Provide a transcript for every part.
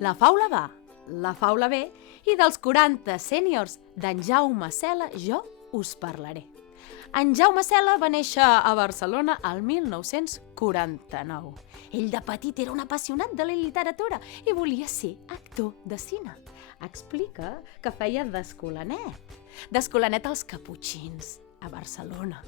La faula va, la faula ve, i dels 40 sèniors d'en Jaume Cela jo us parlaré. En Jaume Cela va néixer a Barcelona el 1949. Ell de petit era un apassionat de la literatura i volia ser actor de cine. Explica que feia d'escolanet als Caputxins, a Barcelona.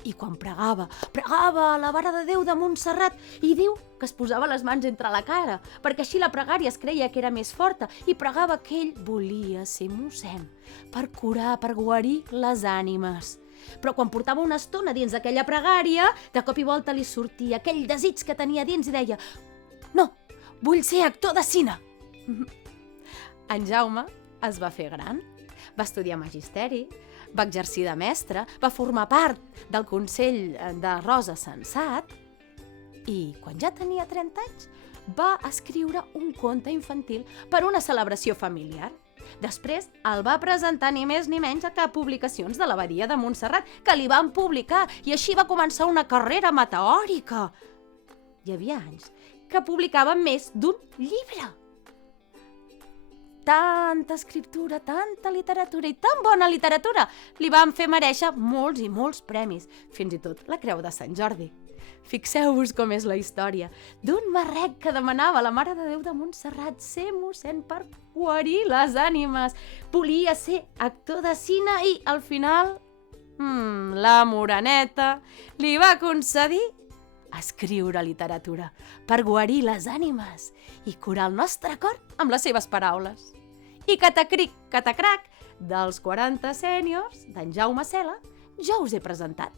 I quan pregava a la Mare de Déu de Montserrat i diu que es posava les mans entre la cara, perquè així la pregària es creia que era més forta i pregava que ell volia ser mossèn per curar, per guarir les ànimes. Però quan portava una estona dins d'aquella pregària, de cop i volta li sortia aquell desig que tenia dins i deia: «No, vull ser actor de cine!» En Jaume es va fer gran, va estudiar magisteri, va exercir de mestre, va formar part del Consell de Rosa Sensat i, quan ja tenia 30 anys, va escriure un conte infantil per una celebració familiar. Després el va presentar ni més ni menys a publicacions de l'Abadia de Montserrat, que li van publicar, i així va començar una carrera meteòrica. Hi havia anys que publicava més d'un llibre. Tanta escriptura, tanta literatura i tan bona literatura li van fer merèixer molts i molts premis, fins i tot la Creu de Sant Jordi. Fixeu-vos com és la història d'un marrec que demanava a la Mare de Déu de Montserrat ser mossèn per guarir les ànimes. Volia ser actor de cine i, al final, la moreneta li va concedir escriure literatura per guarir les ànimes i curar el nostre cor amb les seves paraules. I catacric, catacrac, dels 40 sèniors d'en Jaume Cela, jo us he presentat.